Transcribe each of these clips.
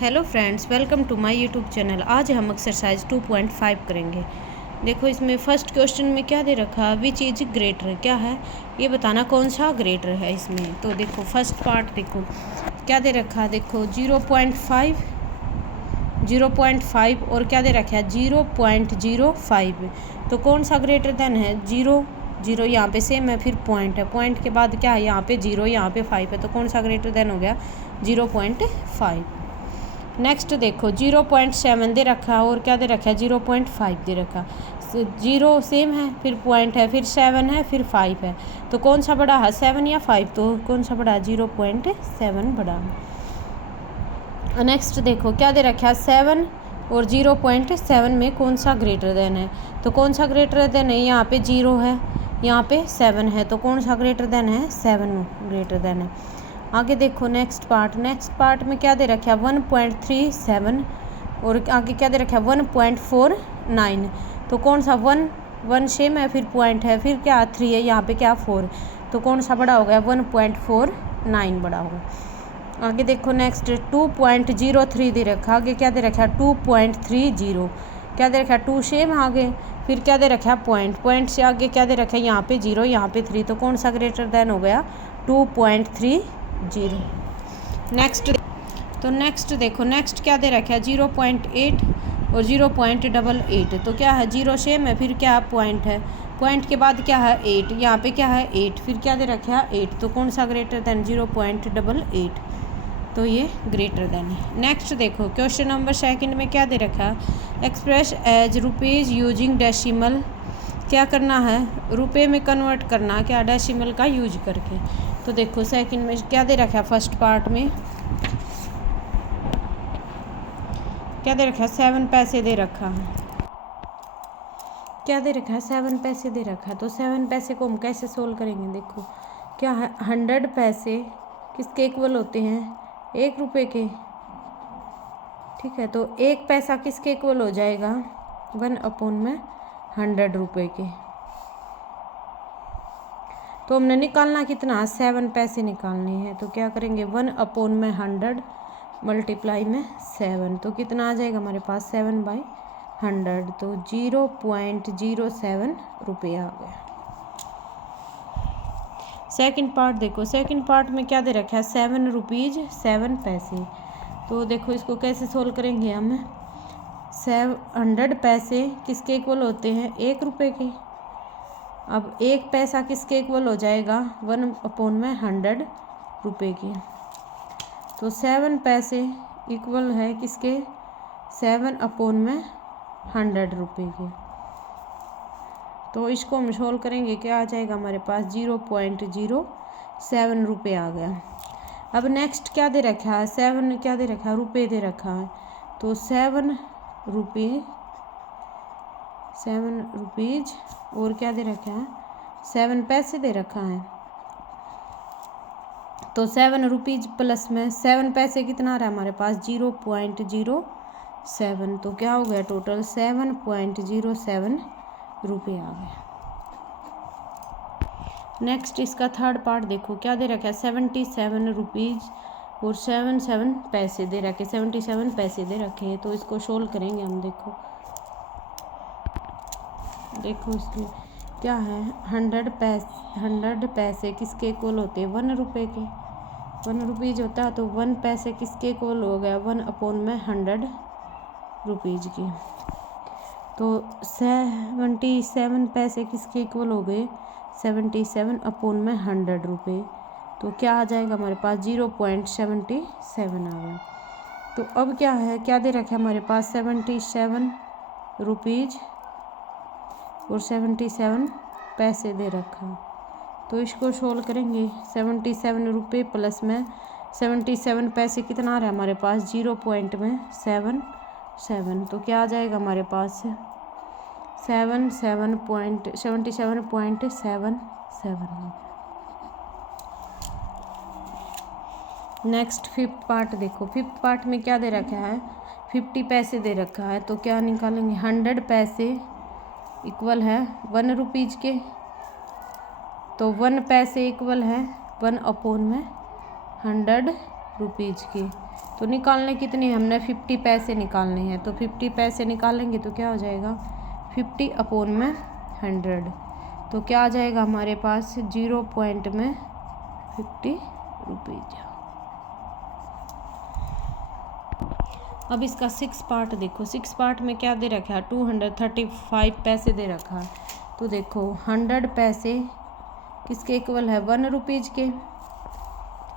Hello friends, welcome to my YouTube channel. आज हम exercise 2.5 करेंगे। देखो इसमें फर्स्ट क्वेश्चन में क्या दे रखा, विच इज ग्रेटर, क्या है ये बताना, कौन सा ग्रेटर है इसमें। तो देखो फर्स्ट पार्ट देखो क्या दे रखा, देखो 0.5 और क्या दे रखा है 0.05। तो कौन सा ग्रेटर देन है, जीरो जीरो यहाँ पे सेम है, फिर पॉइंट है, पॉइंट के बाद क्या है यहाँ पे जीरो, यहाँ पे 5 है, तो कौन सा ग्रेटर देन हो गया 0.5। नेक्स्ट देखो 0.7 दे रखा है और क्या दे रखा है 0.5 दे रखा। जीरो सेम है, फिर पॉइंट है, फिर 7 है, फिर 5 है, तो कौन सा बड़ा है 7 या 5, तो कौन सा बड़ा है 0.7 बड़ा है। नेक्स्ट देखो क्या दे रखा है 7 और 0.7 में कौन सा ग्रेटर देन है, तो कौन सा ग्रेटर देन है, यहाँ पे 0 है, यहाँ पे 7 है, तो कौन सा ग्रेटर देन है 7 ग्रेटर देन है। आगे देखो नेक्स्ट पार्ट में क्या दे रखा है 1.37 और आगे क्या दे रखा है 1.49, तो कौन सा 1 सेम है, फिर पॉइंट है, फिर क्या 3 है, यहाँ पे क्या 4, तो कौन सा बड़ा हो गया 1.49 बड़ा होगा। आगे देखो नेक्स्ट 2.03 दे रखा, आगे क्या दे रखा है 2.30, क्या दे रखा है 2 सेम आगे, फिर क्या दे रखा है पॉइंट से आगे क्या दे रखा है यहाँ पे 0, यहाँ पे 3, तो कौन सा ग्रेटर देन हो गया 2.30। नेक्स्ट देखो नेक्स्ट क्या दे रखा है 0.8 और 0.88, तो क्या है 0 सेम है, फिर क्या पॉइंट है, पॉइंट के बाद क्या है 8, यहाँ पे क्या है 8, फिर क्या दे रखा है 8, तो कौन सा ग्रेटर देन 0.88, तो ये ग्रेटर देन है। नेक्स्ट देखो क्वेश्चन नंबर सेकंड में क्या दे रखा है, express as rupees using decimal, क्या करना है रुपए में कन्वर्ट करना, क्या डेसिमल का यूज करके। तो देखो सेकंड में क्या दे रखा है, फर्स्ट पार्ट में क्या दे रखा है 7 पैसे दे रखा है, क्या दे रखा है 7 पैसे दे रखा है। तो 7 पैसे को हम कैसे सोल्व करेंगे, देखो क्या है 100 पैसे किसके इक्वल होते हैं 1 रुपये के, ठीक है, तो 1 पैसा किसके इक्वल हो जाएगा 1/100 रुपये के। तो हमने निकालना कितना 7 पैसे निकालने हैं, तो क्या करेंगे 1/100 मल्टीप्लाई में 7, तो कितना आ जाएगा हमारे पास 7/100, तो 0.07 रुपये आ गया। सेकंड पार्ट देखो, सेकंड पार्ट में क्या दे रखा है 7 रुपीज़ 7 पैसे, तो देखो इसको कैसे सोल्व करेंगे हम। 100 पैसे किसके इक्वल होते हैं 1 रुपये के, अब 1 पैसा किसके इक्वल हो जाएगा 1/100 रुपये की, तो 7 पैसे इक्वल है किसके 7/100 रुपये के। तो इसको हम सोल्व करेंगे, क्या आ जाएगा हमारे पास 0.07 रुपये आ गया। अब नेक्स्ट क्या दे रखा है 7 क्या दे रखा है रुपये दे रखा है, तो 7 रुपीज़ और क्या दे रखा है 7 पैसे दे रखा है, तो 7 रुपीज़ प्लस में 7 पैसे कितना आ रहा है हमारे पास 0.07, तो क्या हो गया टोटल 7.07 रुपये आ गया। नेक्स्ट इसका थर्ड पार्ट देखो क्या दे रखा है 77 रुपीज़ और 77 पैसे दे रखे, 77 पैसे दे रखे हैं, तो इसको सोल्व करेंगे हम। देखो इसमें क्या है 100 पैसे किसके इक्वल होते हैं 1 रुपये के, 1 रुपीज़ होता है, तो 1 पैसे किसके इक्वल हो गया 1/100 रुपीज़ की, तो 77 पैसे किसके इक्वल हो गए 77/100 रुपये, तो क्या आ जाएगा हमारे पास 0.77 आ गया। तो अब क्या है क्या दे रखा है हमारे पास 77 रुपीज़ और 77 पैसे दे रखा, तो इसको सोल्व करेंगे 77 रुपये प्लस में 77 पैसे कितना आ रहा है हमारे पास 0.77, तो क्या आ जाएगा हमारे पास 77.77 नेक्स्ट फिफ्थ पार्ट देखो, फिफ्थ पार्ट में क्या दे रखा है 50 पैसे दे रखा है, तो क्या निकालेंगे 100 पैसे इक्वल है 1 रुपीज़ के, तो 1 पैसे इक्वल है 1/100 रुपीज़ की, तो निकालने कितने, हमने 50 पैसे निकालने हैं। तो 50 पैसे निकालेंगे तो क्या हो जाएगा 50 अपॉन में 100। तो क्या आ जाएगा हमारे पास 0.50 रुपीज़। अब इसका 6 पार्ट देखो। 6 पार्ट में क्या दे रखा है 235 पैसे दे रखा है। तो देखो 100 पैसे किसके इक्वल है 1 रुपीज़ के।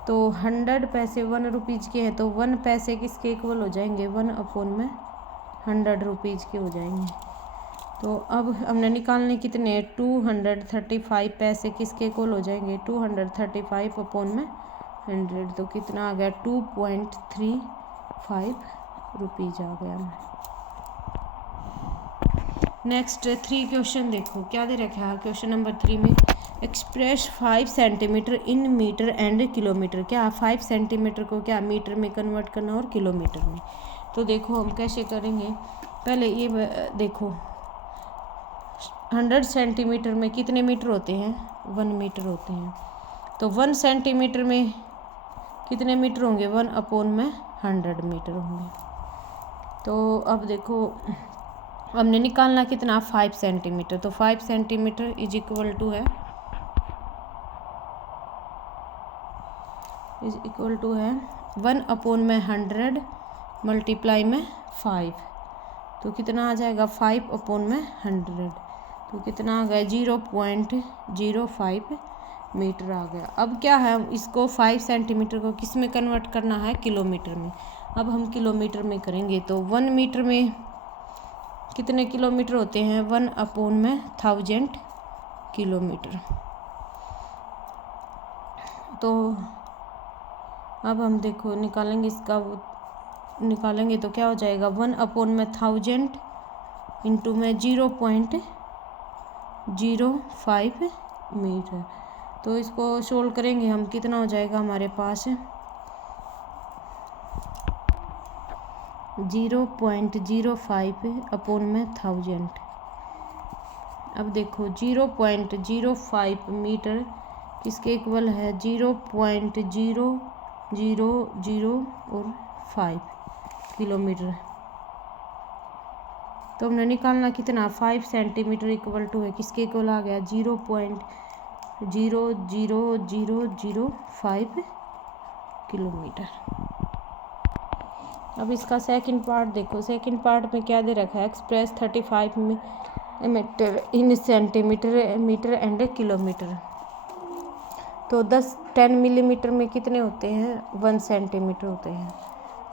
तो 100 पैसे 1 रुपीज़ के हैं तो 1 पैसे किसके इक्वल हो जाएंगे 1 अपॉन में 100 रुपीज़ के हो जाएंगे। तो अब हमने निकालने कितने 235 पैसे किसके इक्वल हो जाएंगे 235 अपॉन में 100। तो कितना आ गया 2.35 रुपीज़ आ गया। नेक्स्ट 3 क्वेश्चन देखो क्या दे रखा है। क्वेश्चन नंबर 3 में express 5 centimetre in metre and kilometre. क्या 5 सेंटीमीटर को क्या मीटर में कन्वर्ट करना और किलोमीटर में। तो देखो हम कैसे करेंगे, पहले ये देखो 100 सेंटीमीटर में कितने मीटर होते हैं 1 मीटर होते हैं। तो 1 सेंटीमीटर में कितने मीटर होंगे 1 अपॉन में 100 मीटर होंगे। तो अब देखो हमने निकालना कितना 5 सेंटीमीटर। तो 5 सेंटीमीटर इज इक्वल टू है 1 अपॉन में 100 मल्टीप्लाई में 5। तो कितना आ जाएगा 5 अपॉन में 100। तो कितना आ गया 0.05 मीटर आ गया। अब क्या है इसको 5 सेंटीमीटर को किस में कन्वर्ट करना है किलोमीटर में। अब हम किलोमीटर में करेंगे। तो 1 मीटर में कितने किलोमीटर होते हैं 1 अपॉन में 1000 किलोमीटर। तो अब हम देखो निकालेंगे इसका निकालेंगे तो क्या हो जाएगा 1 अपॉन में 1000 इंटू में 0.05 मीटर। तो इसको सोल्व करेंगे हम कितना हो जाएगा हमारे पास 0.05 अपॉन में 1000। अब देखो 0.05 मीटर किसके इक्वल है 0.0005 किलोमीटर। तो हमने निकालना कितना 5 सेंटीमीटर इक्वल टू है किसके इक्वल आ गया 0.00005 किलोमीटर। अब इसका सेकंड पार्ट देखो। सेकंड पार्ट में क्या दे रखा है express 35 metre in centimetre metre and kilometre. तो 10 मिलीमीटर में कितने होते हैं 1 सेंटीमीटर होते हैं।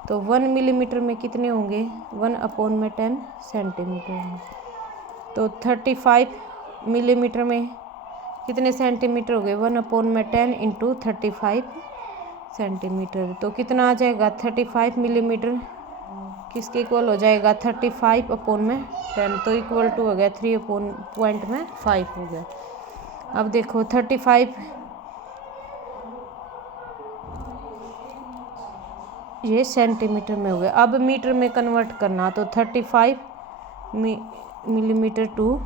तो 1 मिलीमीटर में कितने होंगे 1 अपॉन में 10 सेंटीमीटर होंगे। तो 35 मिलीमीटर में कितने सेंटीमीटर हो गए 1 अपॉन में 10 इंटू 35 सेंटीमीटर। तो कितना आ जाएगा 35 मिलीमीटर किसके इक्वल हो जाएगा 35 अपॉन में 10। तो इक्वल टू हो गया 3.5 हो गया। अब देखो 35 ये सेंटीमीटर में हो गया। अब मीटर में कन्वर्ट करना तो 35 मिलीमीटर टू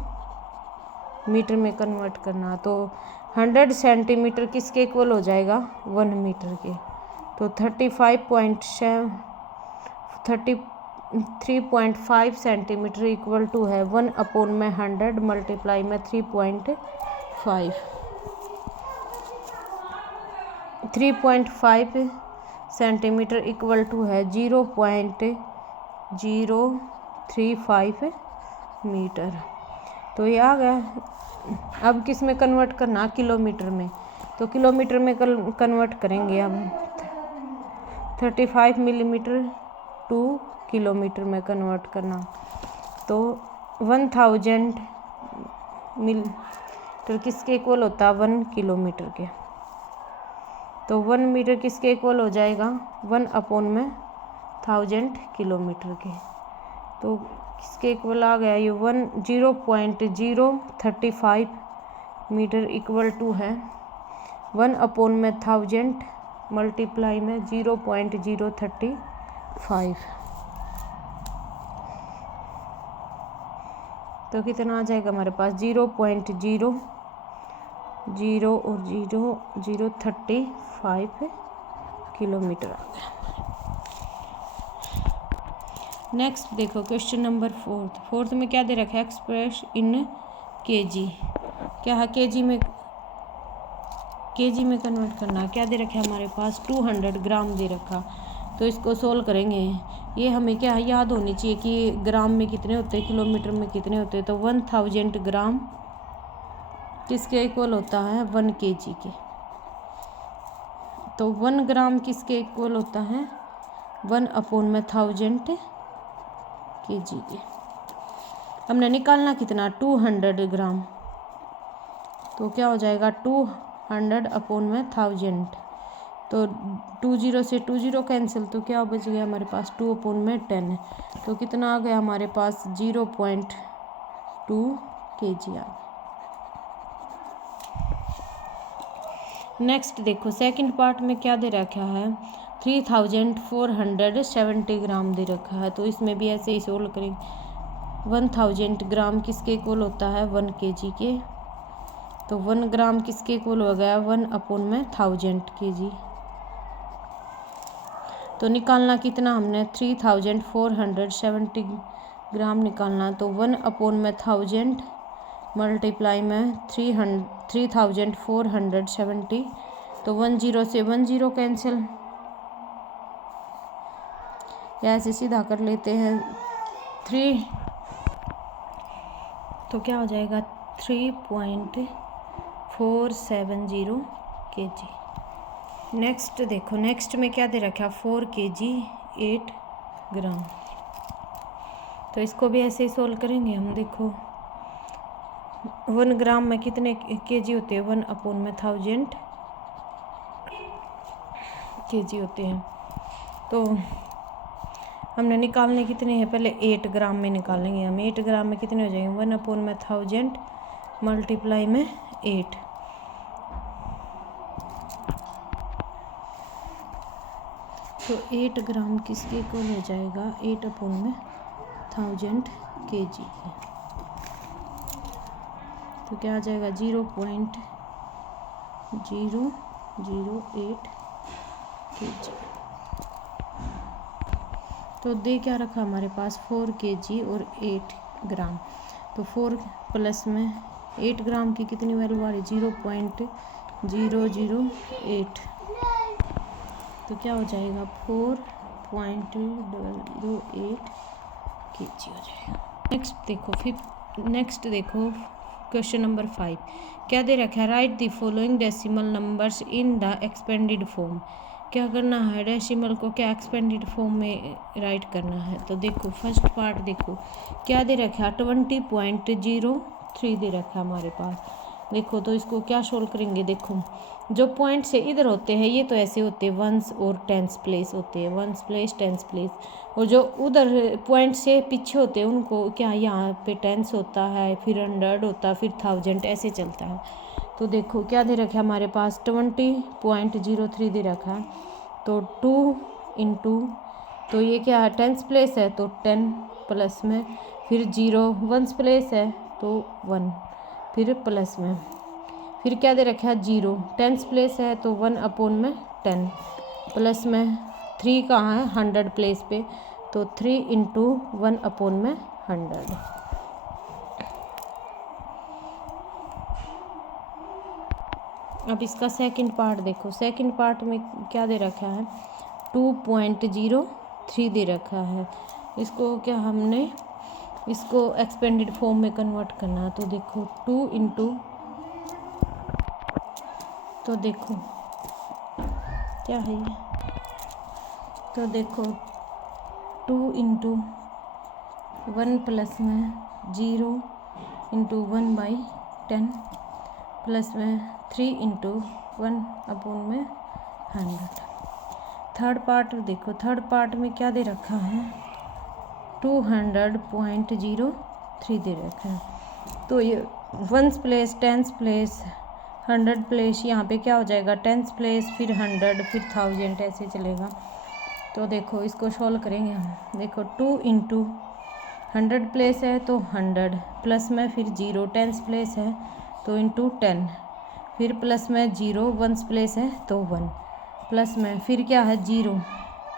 मीटर में कन्वर्ट करना। तो 100 सेंटीमीटर किसके इक्वल हो जाएगा 1 मीटर के। तो 33.5 सेंटीमीटर इक्वल टू है 1 अपॉन में 100 मल्टीप्लाई में 3.5 सेंटीमीटर इक्वल टू है 0.035 मीटर। तो ये आ गया। अब किस में कन्वर्ट करना किलोमीटर में। तो किलोमीटर में कन्वर्ट करेंगे अब 35 मिलीमीटर टू किलोमीटर में कन्वर्ट करना। तो 1000 मीटर किसके इक्वल होता है 1 किलोमीटर के। तो 1 मीटर किसके इक्वल हो जाएगा 1 अपॉन में 1000 किलोमीटर के। तो किसके इक्वल आ गया ये 0.035 मीटर इक्वल टू है 1 अपॉन में 1000 मल्टीप्लाई में 0.035। तो कितना आ जाएगा हमारे पास 0.00 और 0.035 किलोमीटर आ गया। नेक्स्ट देखो क्वेश्चन नंबर फोर्थ में क्या दे रखा है, एक्सप्रेस इन केजी। क्या है, केजी में कन्वर्ट करना। क्या दे रखा है हमारे पास, 200 ग्राम दे रखा। तो इसको सोल्व करेंगे। ये हमें क्या याद होनी चाहिए कि ग्राम में कितने होते हैं, किलोमीटर में कितने होते हैं। तो 1000 ग्राम किसके इक्वल होता है, 1 kg के। तो 1 ग्राम किसके इक्वल होता है, 1/1000 kg के। हमने निकालना कितना, 200 ग्राम। तो क्या हो जाएगा, 200/1000। तो 20 से 20 कैंसिल, तो क्या बच गया हमारे पास, 2/10। तो कितना आ गया हमारे पास, 0.2 kg आ गया। नेक्स्ट देखो सेकंड पार्ट में क्या दे रखा है, 3470 ग्राम दे रखा है। तो इसमें भी ऐसे ही सोल्व करेंगे। 1000 ग्राम किसके इक्वल होता है, 1 kg के। तो 1 ग्राम किसके इक्वल हो गया, 1/1000 kg। तो निकालना कितना हमने, 3470 ग्राम निकालना। तो 1/1000 मल्टीप्लाई में 3470। तो 10 से 10 कैंसिल, ऐसे सीधा कर लेते हैं 3। तो क्या हो जाएगा, 3.470 kg। नेक्स्ट देखो, नेक्स्ट में क्या दे रखा, 4 kg 8 ग्राम। तो इसको भी ऐसे ही सोल्व करेंगे हम। देखो 1 ग्राम में कितने kg होते हैं, 1/1000 kg होते हैं। तो हमने निकालने कितने हैं, पहले 8 ग्राम में निकालेंगे हम। 8 ग्राम में कितने हो जाएंगे, 1/1000 मल्टीप्लाई में 8। तो 8 ग्राम किसके इक्वल हो जाएगा, 8/1000 kg। तो क्या आ जाएगा, 0.008 kg। तो दे क्या रखा हमारे पास, 4 kg और 8 ग्राम। तो 4 प्लस में 8 ग्राम की कितनी वैल्यू आ रही, 0.008। तो क्या हो जाएगा, 4.008 kg हो जाएगा। नेक्स्ट देखो क्वेश्चन नंबर 5। क्या दे रखा है, right the following decimal numbers in the expanded form. क्या करना है, डेसिमल को क्या एक्सपेंडेड फॉर्म में राइट करना है। तो देखो फर्स्ट पार्ट देखो क्या दे रखा है, 20.03 दे रखा है हमारे पास। देखो तो इसको क्या सोल्व करेंगे। देखो जो पॉइंट से इधर होते हैं ये तो ऐसे होते हैं, वंस और टेंस प्लेस होते हैं, वंस प्लेस टेंस प्लेस। और जो उधर पॉइंट से पीछे होते हैं उनको क्या यहाँ पे टेंस होता है, फिर 100 होता है, फिर 1000 ऐसे चलता है। तो देखो क्या दे रखा है हमारे पास, 20.03 दे रखा है। तो 2 इंटू, तो ये क्या है, टेंस प्लेस है तो 10 प्लस में, फिर 0 वंस प्लेस है तो 1, फिर प्लस में, फिर क्या दे रखा है 0 टेंस प्लेस है तो 1/10 प्लस में 3 कहाँ है 100 प्लेस पे। तो 3 इंटू 1/100। अब इसका सेकंड पार्ट देखो। सेकंड पार्ट में क्या दे रखा है, 2.03 दे रखा है। इसको क्या हमने इसको एक्सपेंडेड फॉर्म में कन्वर्ट करना है। तो देखो 2 इंटू, तो देखो क्या है ये, तो देखो 2 इंटू 1 प्लस में 0 इंटू 1/10 प्लस में 3 इंटू 1/100। थर्ड पार्ट देखो, थर्ड पार्ट में क्या दे रखा है, 200.03 दे रखा है। तो ये ones place tens place 100 place, यहाँ पे क्या हो जाएगा टेंस प्लेस, फिर 100, फिर 1000 ऐसे चलेगा। तो देखो इसको सॉल्व करेंगे हम। देखो 2 इंटू 100 प्लेस है तो 100 प्लस में फिर 0 टेंस प्लेस है तो इंटू 10, फिर प्लस में 0 वंस प्लेस है तो 1 प्लस में फिर क्या है 0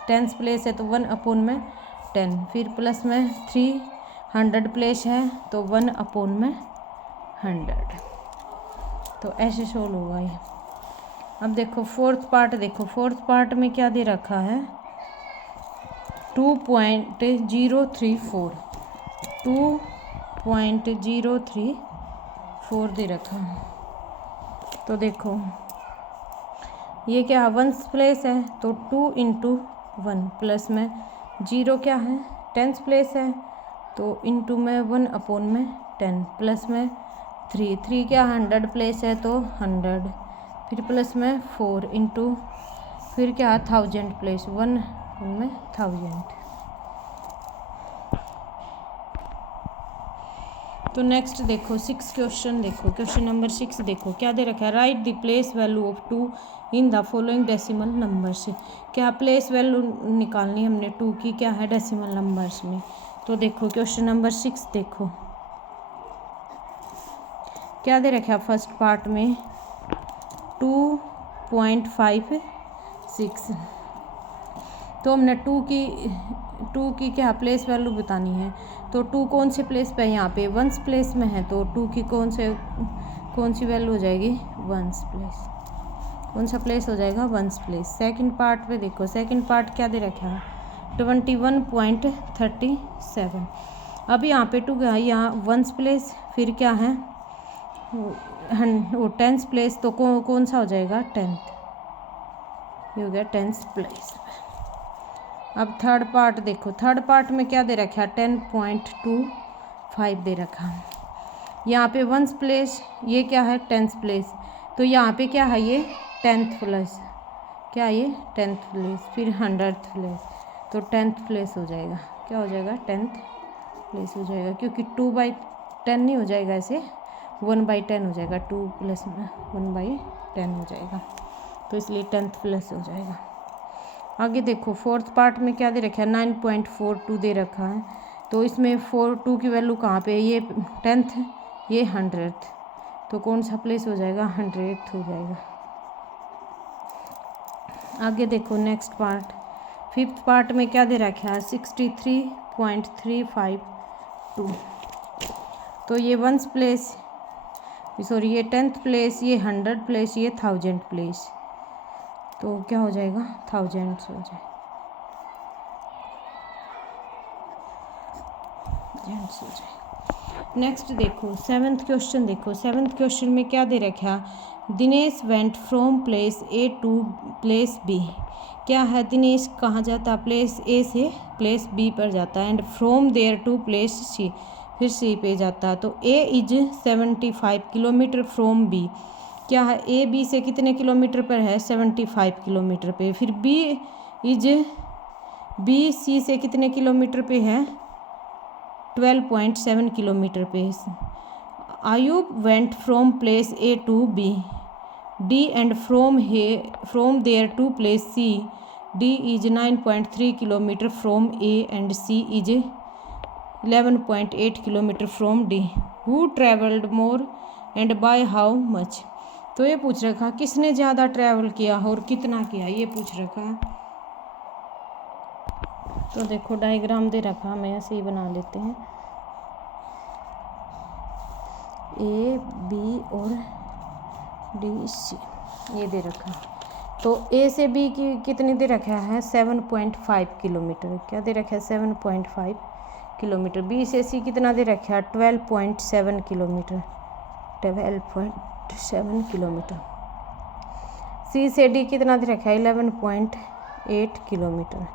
टेंस प्लेस है तो 1/10 10, फिर प्लस में 300 प्लेस है तो 1/100। तो ऐसे सोल्व होगा ये। अब देखो फोर्थ पार्ट, देखो फोर्थ पार्ट में क्या दे रखा है 2.034 2.034 दे रखा है। तो देखो ये क्या है 1s प्लेस है तो 2 × 1 प्लस में 0 क्या है 10s प्लेस है तो इंटू में 1/10 प्लस में 3 क्या 100 प्लेस है तो 100, फिर प्लस में 4 इंटू फिर क्या है 1000 प्लेस 1 में 1000। तो नेक्स्ट देखो 6 क्वेश्चन, देखो क्वेश्चन नंबर 6 देखो क्या दे रखा है right the place value of 2 in the following decimal numbers. क्या प्लेस वैल्यू निकालनी हमने 2 की क्या है डेसिमल नंबर्स में। तो देखो क्वेश्चन नंबर 6 देखो क्या दे रखा है फर्स्ट पार्ट में 2.56। तो हमने 2 की क्या प्लेस वैल्यू बतानी है। तो 2 कौन से प्लेस पे है यहाँ पे 1s प्लेस में है तो 2 की कौन सी वैल्यू हो जाएगी 1s प्लेस, कौन सा प्लेस हो जाएगा 1s प्लेस। सेकंड पार्ट पे देखो सेकंड पार्ट क्या दे रखा है 21.37। अब यहाँ पे 2 क्या है यहाँ 1s प्लेस फिर क्या है वो 10s प्लेस तो कौन सा हो जाएगा 10th, ये हो गया 10th प्लेस। अब थर्ड पार्ट देखो थर्ड पार्ट में क्या दे रखा है 10.25 दे रखा है। यहाँ पे 1s प्लेस ये क्या है 10th प्लेस तो यहाँ पे क्या है ये 10th प्लेस, क्या ये 10th प्लेस फिर 100th प्लेस तो 10th प्लेस हो जाएगा, क्या हो जाएगा 10th प्लेस हो जाएगा क्योंकि 2/10 नहीं हो जाएगा ऐसे 1/10 हो जाएगा 2 प्लस में 1/10 हो जाएगा तो इसलिए 10th प्लेस हो जाएगा। आगे देखो फोर्थ पार्ट में क्या दे रखा है 9.42 दे रखा है तो इसमें 2 की वैल्यू कहाँ पे है ये 10th ये 100th तो कौन सा प्लेस हो जाएगा 100th हो जाएगा। आगे देखो नेक्स्ट पार्ट फिफ्थ पार्ट में क्या दे रखा है 63.352 तो ये 1s प्लेस सॉरी ये 10th प्लेस ये 100 प्लेस ये 1000 प्लेस तो क्या हो जाएगा 1000 हो जाएगा। नेक्स्ट देखो सेवन्थ क्वेश्चन, देखो सेवन्थ क्वेश्चन में क्या दे रखा Dinesh went from place A to place B. क्या है दिनेश कहाँ जाता प्लेस ए से प्लेस बी पर जाता है and from there to place C फिर सी पे जाता है। तो A is 75 kilometre from B, क्या है ए बी से कितने किलोमीटर पर है 75 किलोमीटर पे। फिर बी सी से कितने किलोमीटर पे है 12.7 किलोमीटर पे। Ayub went from place A to B D and from there to place C D is 9.3 kilometre from A and C is 11.8 kilometre from D. Who travelled more and by how much. तो ये पूछ रखा किसने ज़्यादा travel किया और कितना किया ये पूछ रखा। तो देखो डायग्राम दे रखा मैं ऐसे ही बना लेते हैं ए बी और डी सी ये दे रखा। तो ए से बी की कितनी दे रखा है 7.5 किलोमीटर, क्या दे रखा है 7.5 किलोमीटर। बी से सी कितना दे रखा है 12.7 किलोमीटर 12.7 किलोमीटर। सी से डी कितना दे रखा है 11.8 किलोमीटर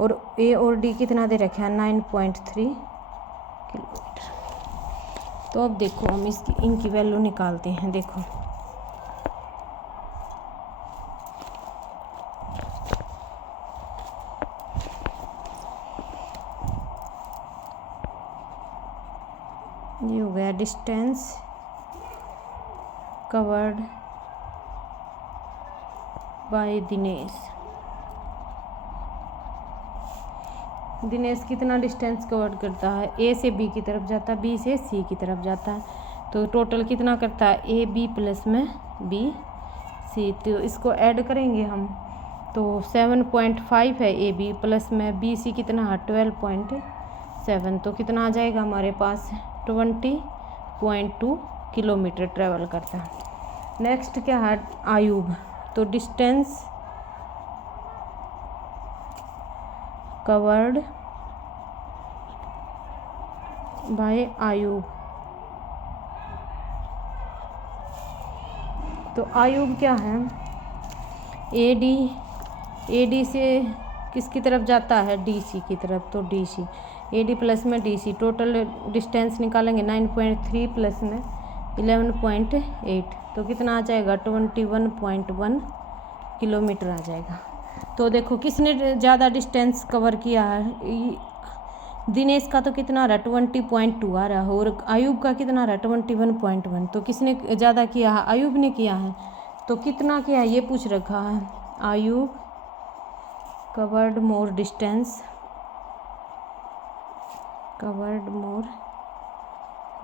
और ए और डी कितना दे रखा है 9.3 किलोमीटर। तो अब देखो हम इनकी वैल्यू निकालते हैं। देखो ये हो गया distance covered by Dinesh. Dinesh कितना डिस्टेंस कवर करता है ए से बी की तरफ जाता है बी से सी की तरफ जाता है तो टोटल कितना करता है ए बी प्लस में बी सी। तो इसको ऐड करेंगे हम तो 7.5 है ए बी, प्लस में बी सी कितना है 12.7, तो कितना आ जाएगा हमारे पास 20.2 किलोमीटर ट्रेवल करता है। नेक्स्ट क्या है आयुब, तो डिस्टेंस कवर्ड बाय आयुब, तो आयुब क्या है एडी से किसकी तरफ जाता है डीसी की तरफ, तो डीसी एडी प्लस में डीसी टोटल डिस्टेंस निकालेंगे 9.3 प्लस में 11.8, तो कितना आ जाएगा 21.1 किलोमीटर आ जाएगा। तो देखो किसने ज़्यादा डिस्टेंस कवर किया है, दिनेश का तो कितना आ रहा है 20.2 आ रहा है, और आयुब का कितना आ रहा है 21.1, तो किसने ज़्यादा किया है आयुब ने किया है। तो कितना किया है ये पूछ रखा है, आयुब कवर्ड मोर डिस्टेंस, कवर्ड मोर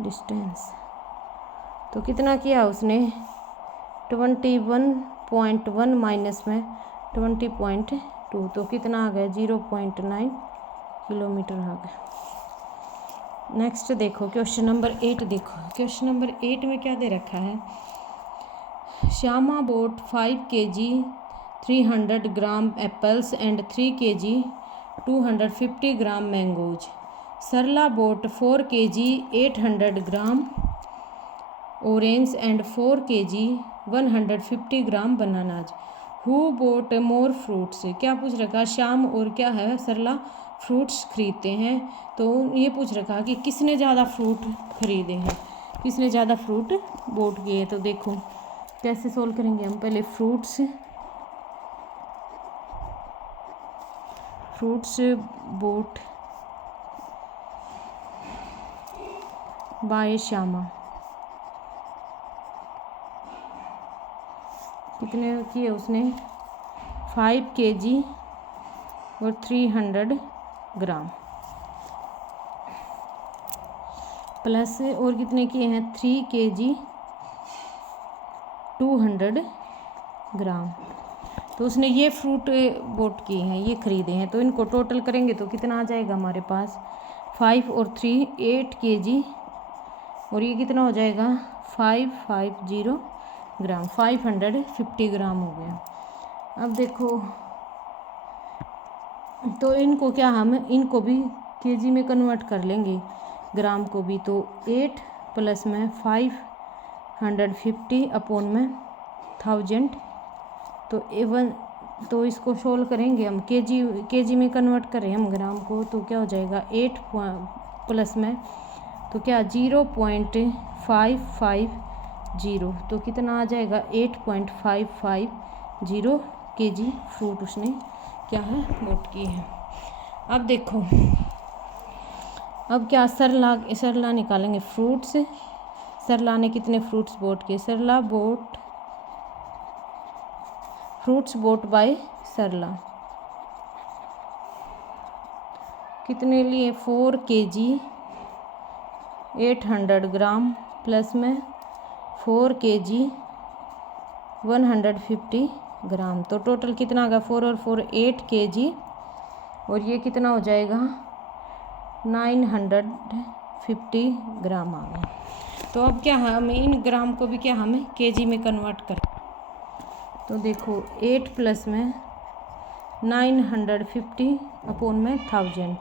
डिस्टेंस, तो कितना किया उसने 21.1 माइनस में 20.2, तो कितना आ गया 0.9 किलोमीटर आ गया। नेक्स्ट देखो क्वेश्चन नंबर 8, देखो क्वेश्चन नंबर 8 में क्या दे रखा है, Shyama bought 5 kg 300 gram apples and 3 kg 250 gram mangoes, Sarla bought 4 kg 800 gram orange and 4 kg 150 gram bananas, who bought more fruits, क्या पूछ रखा श्याम और क्या है सरला फ्रूट्स खरीदते हैं, तो ये पूछ रखा कि किसने ज़्यादा फ्रूट खरीदे हैं, किसने ज़्यादा फ्रूट बोट किए। तो देखो कैसे सोल्व करेंगे हम, पहले फ्रूट्स बोट बाय श्यामा, कितने किए उसने 5 kg और 300 ग्राम, प्लस और कितने किए हैं 3 kg 200 ग्राम, तो उसने ये फ्रूट बोट किए हैं, ये खरीदे हैं, तो इनको टोटल करेंगे तो कितना आ जाएगा हमारे पास 5 और 3 8 kg, और ये कितना हो जाएगा 550 ग्राम, 550 ग्राम हो गया। अब देखो तो इनको क्या हम इनको भी केजी में कन्वर्ट कर लेंगे, ग्राम को भी, तो 8 प्लस में 550 अपॉन में 1000, तो एवन, तो इसको सोल्व करेंगे हम, केजी में कन्वर्ट करें हम ग्राम को, तो क्या हो जाएगा 8 प्लस में तो क्या 0.550, तो कितना आ जाएगा 8.550 kg फ्रूट उसने क्या है बोट की है। अब देखो अब क्या सरला निकालेंगे फ्रूट्स, सरला ने कितने फ्रूट्स बोट किए, सरला बोट फ्रूट्स बोट बाय सरला कितने लिए 4 kg 800 ग्राम प्लस में 4 kg 150 ग्राम, तो टोटल कितना आ गया 4 और 4 8 kg, और ये कितना हो जाएगा 950 ग्राम आ गया। तो अब क्या है हमें इन ग्राम को भी क्या हमें केजी में कन्वर्ट करें, तो देखो 8 प्लस में 950 अपॉन में 1000,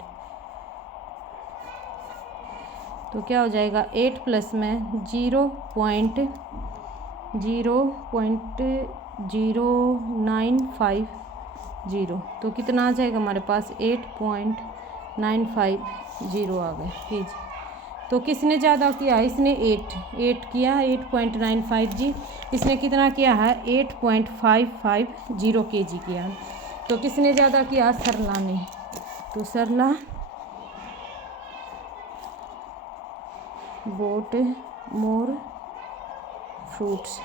तो क्या हो जाएगा 8 प्लस में 0.0950, तो कितना आ जाएगा हमारे पास 8.950 आ गए केजी। तो किसने ज़्यादा किया, इसने 8 किया 8.95 जी, इसने कितना किया है 8.550 केजी किया, तो किसने ज़्यादा किया सरला ने, तो Sarla bought more fruits.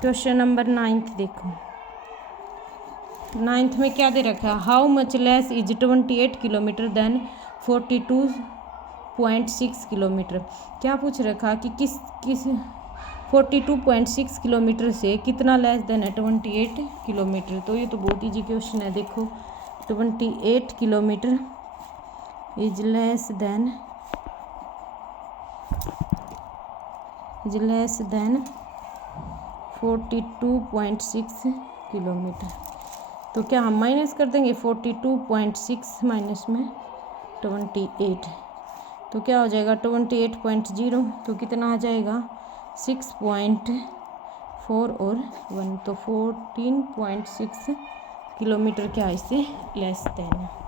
Question number 9 देखो, 9 में क्या दे रखा है, how much less is 28 kilometre than 42.6 kilometre, क्या पूछ रखा कि किस 42.6 किलोमीटर से कितना लेस देन है 28 किलोमीटर। तो ये तो बहुत ईजी क्वेश्चन है। देखो 28 kilometre is less than 42.6 kilometre. तो क्या हम माइनस कर देंगे 42.6 माइनस में 28, तो क्या हो जाएगा 28.0, तो कितना आ जाएगा 6.4 और 1, तो 14.6 किलोमीटर क्या इससे लेस देन है।